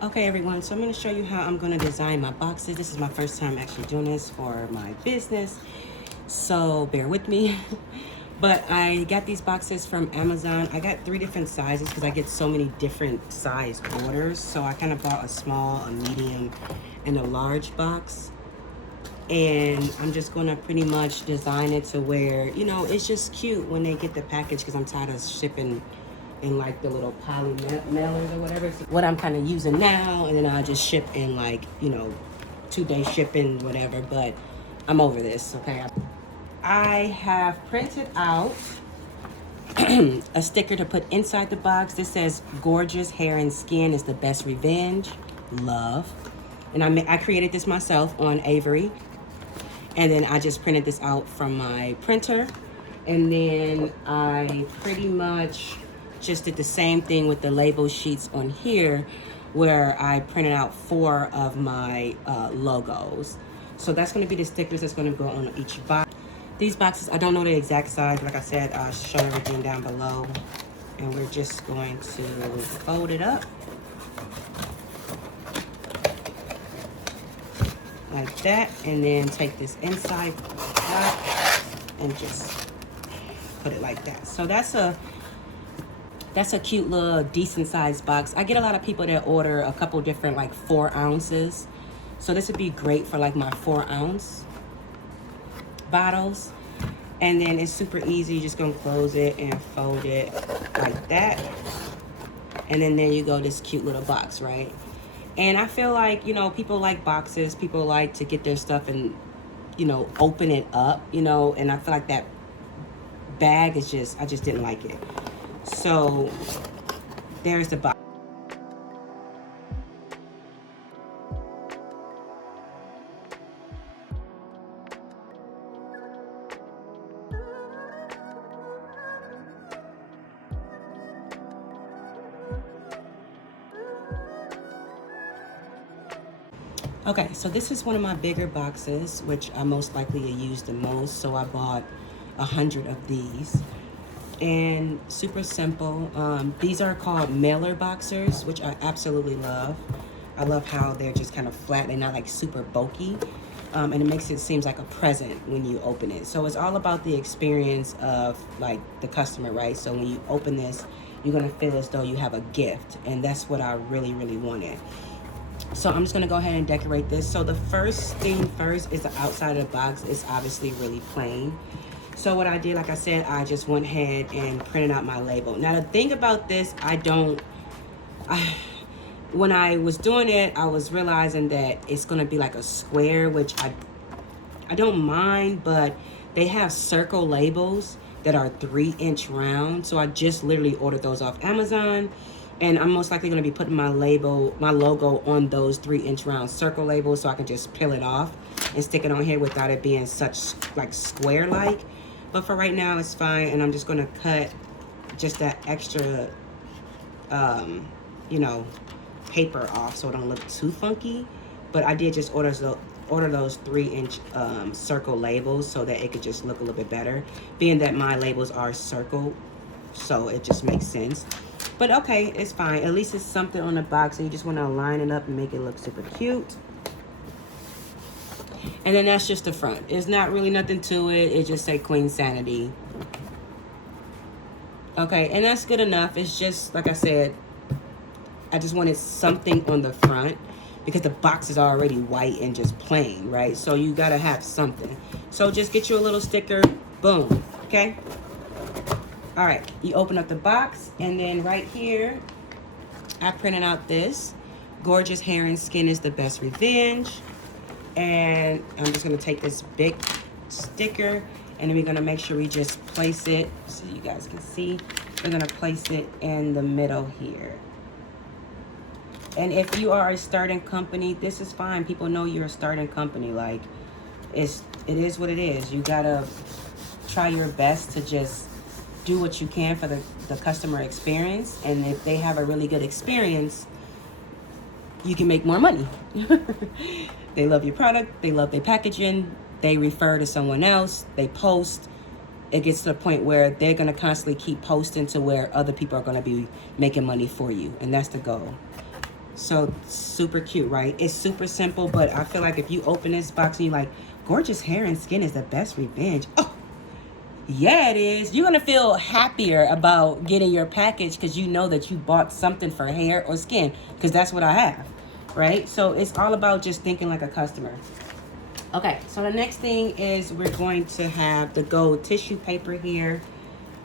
Okay everyone, so I'm going to show you how I'm going to design my boxes. This is my first time actually doing this for my business, so bear with me. But I got these boxes from Amazon. I got 3 different sizes because I get so many different size orders. So I kind of bought a small, a medium, and a large box. And I'm just going to pretty much design it to where, you know, it's just cute when they get the package, because I'm tired of shipping in like the little poly mailers or whatever. So what I'm kind of using now, and then I'll just ship in like, you know, 2-day shipping, whatever. But I'm over this, okay? I have printed out a sticker to put inside the box. This says, "Gorgeous hair and skin is the best revenge. Love." And I created this myself on Avery. And then I just printed this out from my printer. And then I pretty much just did the same thing with the label sheets on here, where I printed out 4 of my logos. So that's going to be the stickers that's going to go on each box. These boxes, I don't know the exact size. Like I said, I'll show everything down below. And we're just going to fold it up like that, and then take this inside out and just put it like that. So that's a cute little decent sized box. I get a lot of people that order a couple different like 4 ounces. So this would be great for like my 4-ounce bottles. And then it's super easy. You're just gonna close it and fold it like that. And then there you go, this cute little box, right? And I feel like, you know, people like boxes. People like to get their stuff and, you know, open it up, you know. And I feel like that bag is just, I just didn't like it. So there's the box. Okay, so this is one of my bigger boxes, which I most likely use the most. So I bought 100 of these. And super simple. These are called mailer boxers, which I absolutely love. I love how they're just kind of flat. They're not like super bulky. And it makes it seems like a present when you open it. So it's all about the experience of like the customer, right? So when you open this, you're gonna feel as though you have a gift. And that's what I really, really wanted. So I'm just gonna go ahead and decorate this. So the first thing first is the outside of the box. It's obviously really plain. So what I did, like I said, I just went ahead and printed out my label. Now the thing about this, when I was doing it, I was realizing that it's gonna be like a square, which I don't mind, but they have circle labels that are 3-inch round. So I just literally ordered those off Amazon. And I'm most likely going to be putting my logo on those 3-inch round circle labels, so I can just peel it off and stick it on here without it being such like square-like. But for right now, it's fine. And I'm just going to cut just that extra, you know, paper off so it don't look too funky. But I did just order those 3-inch circle labels so that it could just look a little bit better, being that my labels are circle, so it just makes sense. But okay, it's fine. At least it's something on the box, and you just want to line it up and make it look super cute. And then that's just the front. It's not really nothing to it. It just say Queen Sanity. Okay, and that's good enough. It's just, like I said, I just wanted something on the front because the box is already white and just plain, right? So you got to have something. So just get you a little sticker. Boom. Okay? All right, you open up the box, and then right here, I printed out this. Gorgeous hair and skin is the best revenge. And I'm just gonna take this big sticker, and then we're gonna make sure we just place it so you guys can see. We're gonna place it in the middle here. And if you are a starting company, this is fine. People know you're a starting company. Like, it is what it is. You gotta try your best to just do what you can for the customer experience, and if they have a really good experience, you can make more money. They love your product, they love their packaging, they refer to someone else, they post. It gets to the point where they're going to constantly keep posting to where other people are going to be making money for you, and that's the goal. So super cute, right? It's super simple, but I feel like if you open this box and you're like, gorgeous hair and skin is the best revenge. Oh, yeah, it is. You're going to feel happier about getting your package because you know that you bought something for hair or skin, because that's what I have, right? So it's all about just thinking like a customer. Okay, so the next thing is we're going to have the gold tissue paper here.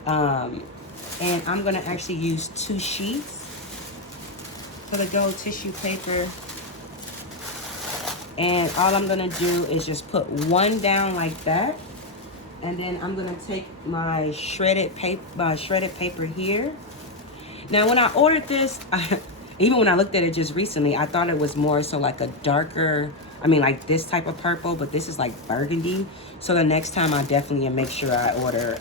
And I'm going to actually use 2 sheets for the gold tissue paper. And all I'm going to do is just put one down like that. And then I'm going to take my shredded paper here. Now, when I ordered this, even when I looked at it just recently, I thought it was more so like a darker, like this type of purple, but this is like burgundy. So the next time I definitely make sure I order,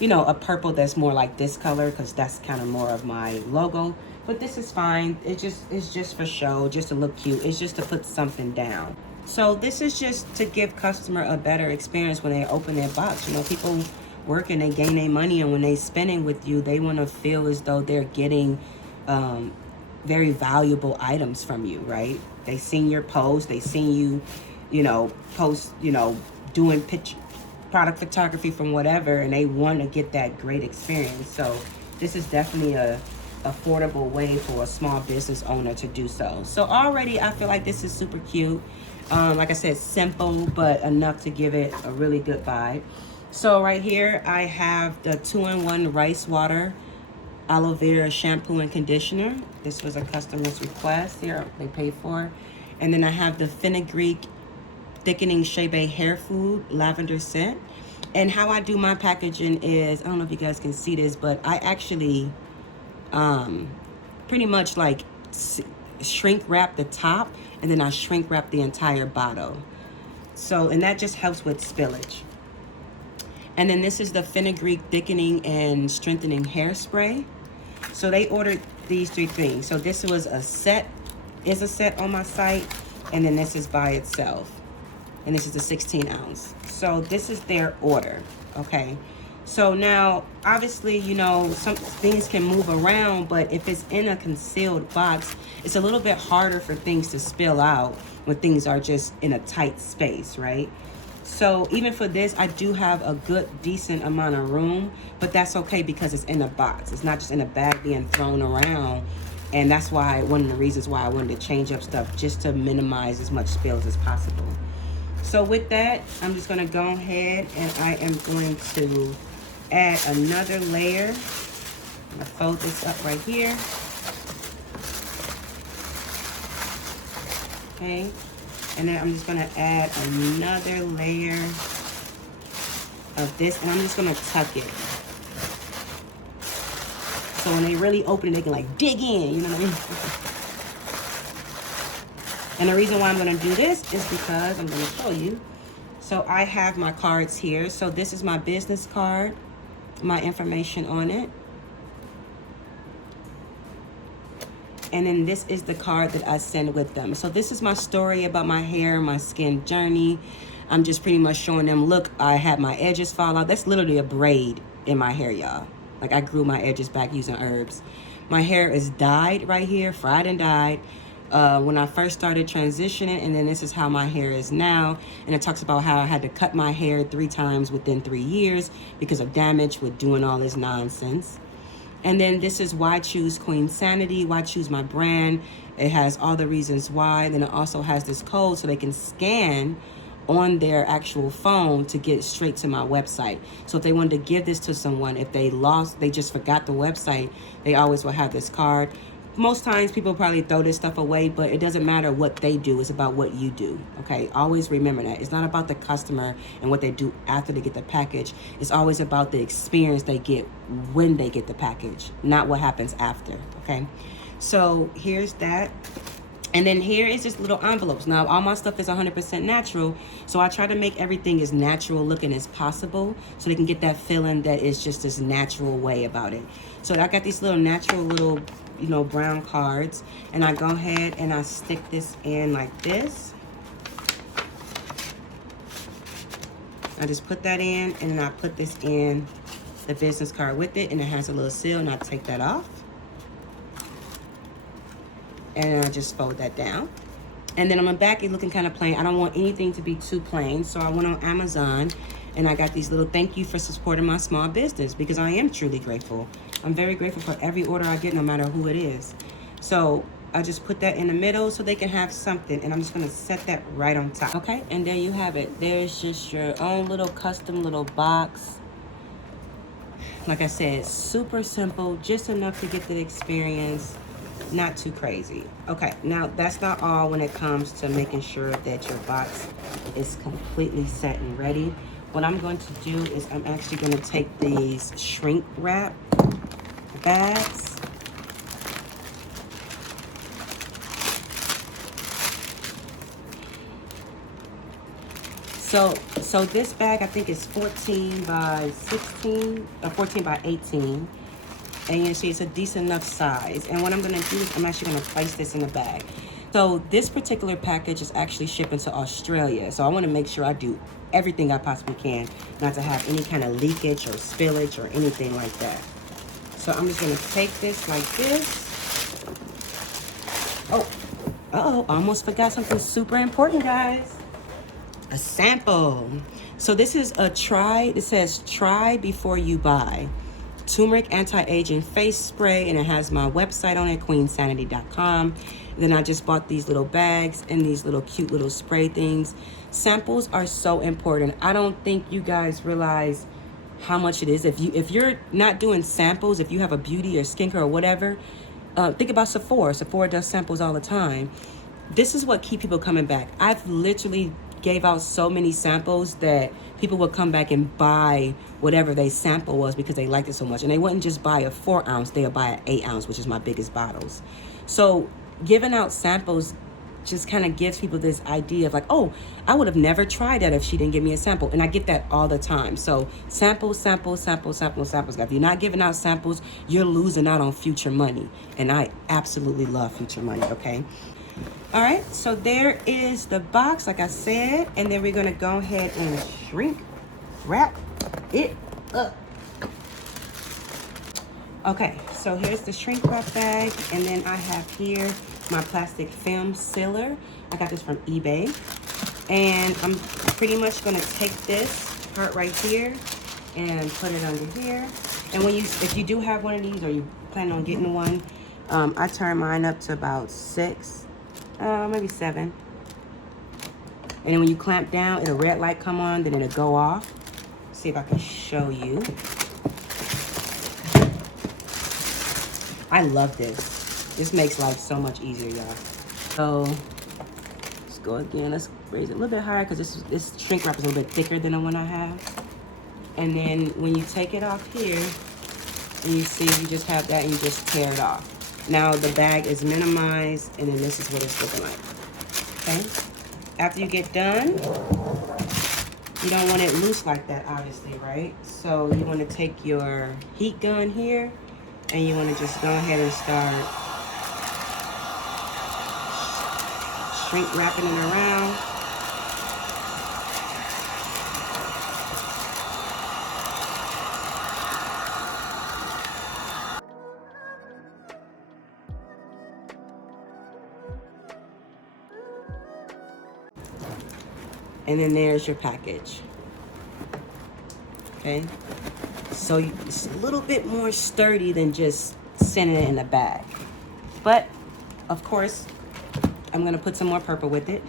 a purple that's more like this color, because that's kind of more of my logo. But this is fine. It's just for show, just to look cute. It's just to put something down. So this is just to give customer a better experience when they open their box. People work and they gain their money, and when they spending with you, they want to feel as though they're getting very valuable items from you, right? They seen your post, they seen you, post, doing product photography from whatever, and they want to get that great experience. So this is definitely a affordable way for a small business owner to do so. So already I feel like this is super cute. Like I said, simple, but enough to give it a really good vibe. So right here, I have the 2-in-1 rice water aloe vera shampoo and conditioner. This was a customer's request. Here, they paid for. And then I have the Fenugreek thickening Shea Bay hair food lavender scent. And how I do my packaging is, I don't know if you guys can see this, but I actually pretty much like shrink wrap the top, and then I shrink wrap the entire bottle. So, and that just helps with spillage. And then this is the Fenugreek thickening and strengthening hairspray. So they ordered these 3 things. So this was a set on my site, and then this is by itself. And this is a 16 ounce. So this is their order, okay? So now, obviously, some things can move around, but if it's in a concealed box, it's a little bit harder for things to spill out when things are just in a tight space, right? So even for this, I do have a good, decent amount of room, but that's okay because it's in a box. It's not just in a bag being thrown around. And that's why, one of the reasons why I wanted to change up stuff, just to minimize as much spills as possible. So with that, I'm just gonna go ahead and I am going to add another layer. I'm gonna fold this up right here. Okay. And then I'm just gonna add another layer of this, and I'm just gonna tuck it. So when they really open it, they can like dig in, you know what I mean? And the reason why I'm gonna do this is because I'm gonna show you. So I have my cards here. So this is my business card, my information on it. And then this is the card that I send with them. So this is my story about my hair, my skin journey. I'm just pretty much showing them, look, I had my edges fall out. That's literally a braid in my hair, y'all. Like I grew my edges back using herbs. My hair is dyed right here, fried and dyed. When I first started transitioning, and then this is how my hair is now. And it talks about how I had to cut my hair 3 times within 3 years because of damage with doing all this nonsense. And then this is why I choose Queen Sanity, why I choose my brand. It has all the reasons why. Then it also has this code so they can scan on their actual phone to get straight to my website. So if they wanted to give this to someone, if they just forgot the website, they always will have this card. Most times people probably throw this stuff away, but it doesn't matter what they do. It's about what you do, okay? Always remember that. It's not about the customer and what they do after they get the package. It's always about the experience they get when they get the package, not what happens after, okay? So here's that. And then here is just little envelopes. Now, all my stuff is 100% natural, so I try to make everything as natural looking as possible so they can get that feeling that it's just this natural way about it. So I got these little natural little, brown cards, and I go ahead and I stick this in like this. I just put that in, and then I put this in the business card with it, and it has a little seal, and I take that off. and I just fold that down. And then on my back, it's looking kind of plain. I don't want anything to be too plain, so I went on Amazon and I got these little thank you for supporting my small business, because I am truly grateful. I'm very grateful for every order I get, no matter who it is. So I just put that in the middle so they can have something, and I'm just gonna set that right on top. Okay, and there you have it. There's just your own little custom little box. Like I said, super simple, just enough to get the experience, not too crazy. Okay, now that's not all when it comes to making sure that your box is completely set and ready. What I'm going to do is I'm actually gonna take these shrink wrap bags. So this bag, I think, is 14 by 16 or 14 by 18. And you can see it's a decent enough size. And what I'm gonna do is I'm actually gonna place this in the bag. So this particular package is actually shipping to Australia. So I wanna make sure I do everything I possibly can not to have any kind of leakage or spillage or anything like that. So I'm just gonna take this like this. Oh, uh-oh, almost forgot something super important, guys. A sample. So this is a it says try before you buy. Turmeric anti-aging face spray, and it has my website on it, queensanity.com. Then I just bought these little bags and these little cute little spray things. Samples are so important. I don't think you guys realize how much it is. If you're not doing samples, if you have a beauty or skincare or whatever, think about Sephora. Sephora does samples all the time. This is what keeps people coming back. I've literally gave out so many samples that people would come back and buy whatever they sample was because they liked it so much. And they wouldn't just buy a 4 ounce, they would buy an 8 ounce, which is my biggest bottles. So giving out samples just kind of gives people this idea of like, oh, I would have never tried that if she didn't give me a sample. And I get that all the time. So samples, samples, samples, samples, samples. If you're not giving out samples, you're losing out on future money. And I absolutely love future money, okay? All right, so there is the box, like I said, and then we're gonna go ahead and shrink wrap it up. Okay, so here's the shrink wrap bag, and then I have here my plastic film sealer. I got this from eBay, and I'm pretty much gonna take this part right here and put it under here. And if you do have one of these or you plan on getting one, I turn mine up to about 6. Maybe 7. And then when you clamp down, it'll red light come on, then it'll go off. See if I can show you. I love this. This makes life so much easier, y'all. So let's go again. Let's raise it a little bit higher because this shrink wrap is a little bit thicker than the one I have. And then when you take it off here, and you see you just have that and you just tear it off. Now the bag is minimized, and then this is what it's looking like, okay? After you get done, you don't want it loose like that, obviously, right? So you want to take your heat gun here, and you want to just go ahead and start shrink wrapping it around. And then there's your package. Okay, so it's a little bit more sturdy than just sending it in the bag. But of course, I'm gonna put some more purple with it.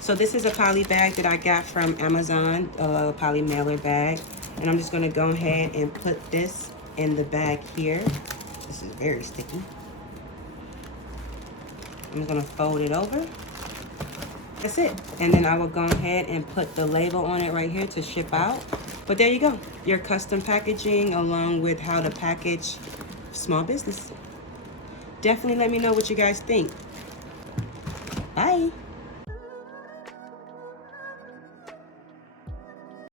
So this is a poly bag that I got from Amazon, a poly mailer bag. And I'm just gonna go ahead and put this in the bag here. This is very sticky. I'm just gonna fold it over. That's it. And then I will go ahead and put the label on it right here to ship out. But there you go. Your custom packaging along with how to package small business. Definitely let me know what you guys think. Bye.